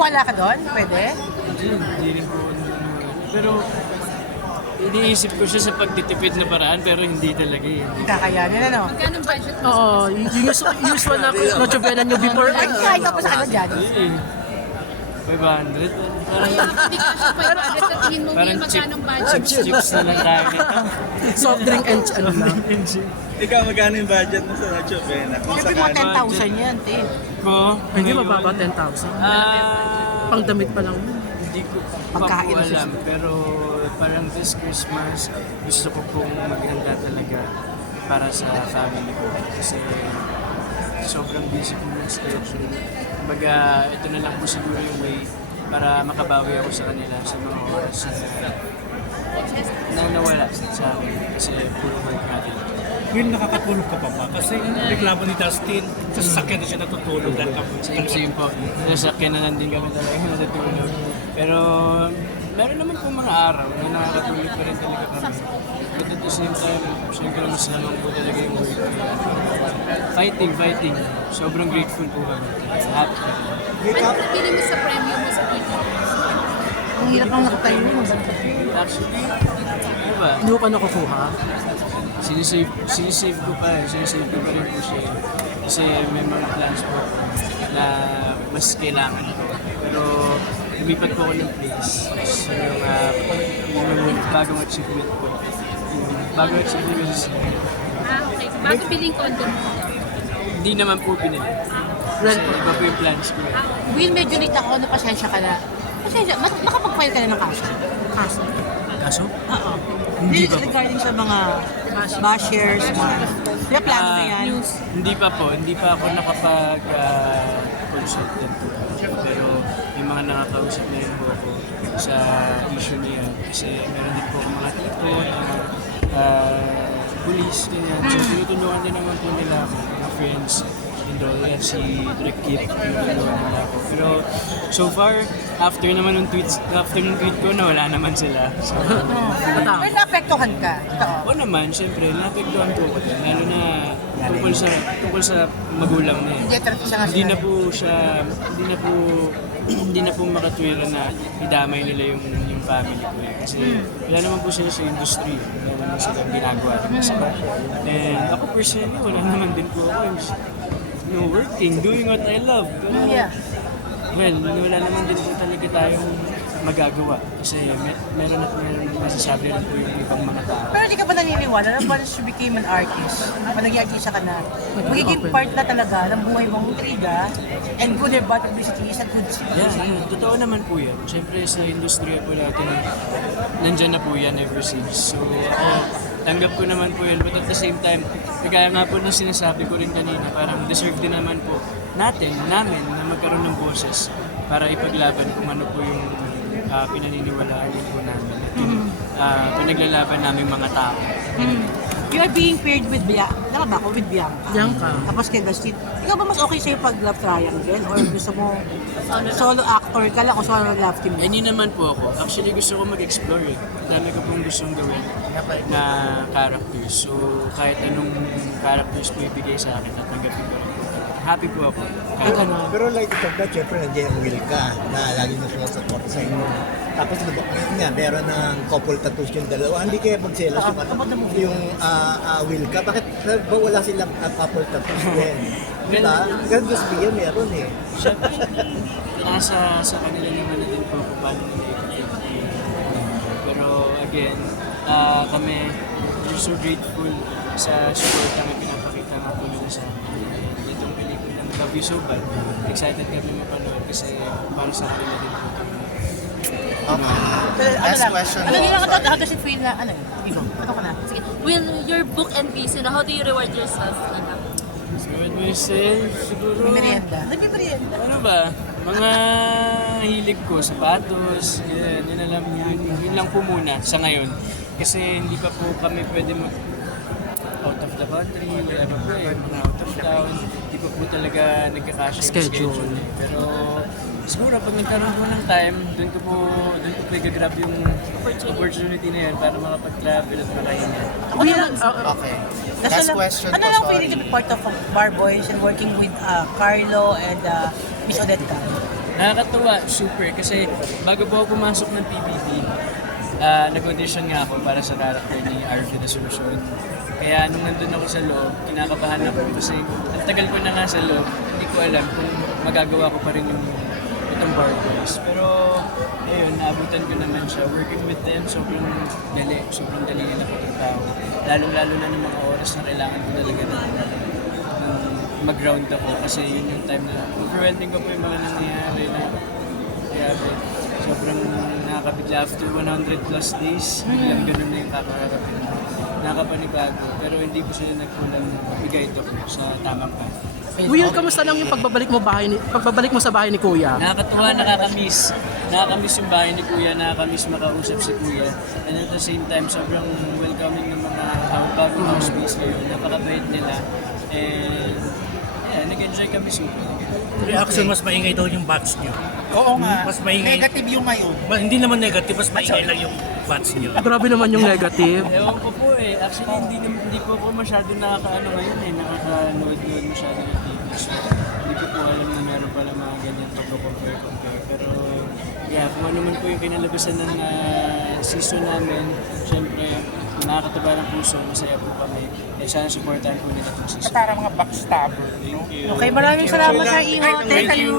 Naniniwala ka doon? Pwede? Hindi rin po. Pero iniisip ko siya sa pagtitipid na paraan pero hindi talaga eh. Kakayanin, ano? Magkano budget mo? Oo, yung usual na Noche Buena nyo before. Ay, kaya ka pa sa kanya dyan. Eh, 500. Parang Hindi ka siya 500 sa tingin mo, Will, magkano budget? chips na lang tayo nito. Soft drink and ano lang. Ikaw, magkano yung budget mo sa Noche Buena? Kung Siyempre sakali. mga 10,000 yan, te. Ko, Hindi ngayon, mababa 10,000. Pang damit pa lang. Hindi ko Pagkain pa po na siya. alam, pero parang this Christmas, gusto ko pong maghanda talaga para sa family ko. Kasi sobrang busy po yung schedule. Kumbaga, ito na lang po siguro yung way para makabawi ako sa kanila sa mga oras na nawala sa akin. Kasi puro work natin. Will, nakakatulog ka pa ba? Kasi reklamo ni Dustin, sa sasakyan na siya natutulog dahil Same po. Nasakyan na lang din kami talaga natutulog. Pero meron naman po mga araw na nakakatulog pa rin talaga kami. But at the same time, syempre mas naman po talaga yung work. Fighting. Sobrang grateful po kami. Happy. Ano pili mo sa premium mo sa TV? Ang hirap ang nakatayo mo. Actually, ano ba? Hindi mo pa nakukuha. Sinisave ko pa rin po siya. Kasi may mga plans po na mas kailangan ko. Pero lumipat po ako ng place. So yung bagong achievement po. Yung bagong achievement is Okay. Bago piling condo mo. hindi naman po pinili. Kasi iba po yung plans ko. Will, medyo late ako. Pasensya ka na. Pasensya. Nakapag-file ka na ng kaso? Kaso? Kaso? Oo. Hindi regarding sa mga bashers, mga... May plano na yan. Hindi pa ako nakapag-consultant po. Pero may mga nakakausap na rin po ako sa issue niya. Kasi meron din po mga tito na police, ganyan. So tinutulungan din naman po nila ako, mga friends. And all yan, si Rick Kip, tinutulungan nila ako. Pero so far, after nung tweet ko, nawala naman sila. So, Pero naapektuhan ka. Totoo. oo naman, syempre, napagduhan po ako din. Lalo na tungkol sa magulang na yun. Hindi attract siya nga Hindi na po makatwira na idamay nila yung family ko. Kasi wala naman po sila sa industry. Wala naman silang ginagawa. And ako personally, wala naman din po ako. Working, doing what I love. Pero, Yeah. well, wala naman din po talaga tayong magagawa. Kasi meron masasabi rin po yung ibang mga tao. Pero hindi ka ba naniniwala na once you became an artist, pag naging artista ka na, magiging part na talaga ng buhay mong intriga, and good or bad publicity is a good Yeah, publicity. totoo naman po yan. Siyempre sa industriya po natin, nandyan na po yan ever since. So ako, tanggap ko naman po yun. But at the same time, kaya nga po nung sinasabi ko rin kanina, parang deserve din naman po namin na magkaroon ng boses para ipaglaban kung ano po yung pinaniniwalaan din po namin. At pinaglalaban namin mga tao. You are being paired with Bianca. Tama ba ako? With Bianca. Bianca. Tapos kay Gastin. Ikaw ba mas okay sa'yo pag love triangle? Or gusto mo solo actor ka lang o solo love team? Hindi naman po ako. Actually gusto ko mag-explore eh. Dami ko pong gustong gawin na characters. So kahit anong characters po ibigay sa akin at tanggapin ko rin po. Happy po ako. Kahit ano. Pero like ito ba, syempre nandiyan ang Will ka na lagi na support sa inyo. Tapos diba, nga, meron ng couple tattoos yung dalawa. Hindi kaya magselos yung Will ka. Bakit ba wala silang couple tattoos din? Diba? Ganun gusto niya meron eh. Siyempre, nasa kanila naman na din po kung paano nila i-take. Pero again, kami, we're so grateful sa support na pinapakita nga po nila sa amin. Itong pelikulang Love You So Bad, excited kami mapanood kasi para sa kanila din po. Last question. Ano yun how does it feel na, ano yun? Igo, ano ka na? Sige. Will, your book and peace, how do you reward yourself? Reward myself, siguro. Merienda. Nagpiperienda. Ano ba? Mga hilig ko, sapatos, yun alam yun lang po muna sa ngayon. Kasi hindi pa po kami pwede out of the country, wala pa po mga out of town. Hindi pa po talaga nagkakasya yung schedule. Pero siguro pag nagkaroon po ng time, doon ko po i-grab yung opportunity na yan para makapag-travel at makahinga. Okay. Last question Ano po, lang sorry. feeling to be part of Bar Boys and working with Carlo and Miss Odette? Nakakatuwa, super. Kasi bago po ako pumasok ng PBB, nag-audition nga ako para sa character ni Arvin Asuncion. Kaya nung nandun ako sa loob, kinakabahan ako kasi ang tagal ko na nga sa loob, hindi ko alam kung magagawa ko pa rin yung itong bar boys. Pero ayun, naabutan ko naman siya. Working with them, sobrang dali nila pagtrabaho. Lalo-lalo na ng mga oras na kailangan ko talaga na mag-ground ako kasi yun yung time na overwhelming ko po yung mga nangyayari na sobrang nakakabigla after 100 plus days, biglang ganun na yung kakaharapin mo. Nakapanibago, pero hindi ko sila nagkulang mabigay ito sa tamang path. Will, kamusta lang yung pagbabalik mo sa bahay ni Kuya? Nakakatuwa, nakakamiss. Nakakamiss yung bahay ni Kuya, nakakamiss makausap si Kuya. And at the same time, sobrang welcoming ng mga bagong housemates ngayon. Napakabait nila. And nag-enjoy kami super. Reaction, mas maingay daw yung batch nyo. Oo nga. Mas maingay. Negative yung ngayon. Hindi naman negative, mas maingay lang yung batch nyo. Grabe naman yung negative. Ewan ko po eh. Actually, hindi po ako masyado nakakaano ngayon eh. Nakaka-nood masyado ng TV. So, hindi ko po alam na meron pala mga ganyan pag-compare. Pero, yeah, kung ano man po yung kinalabasan ng season namin, syempre, nakakataba ng puso, masaya po kami. Eh, sana supportahan po nila itong season. Para mga backstabber. Thank you. Okay, maraming salamat sa iyo. Thank you.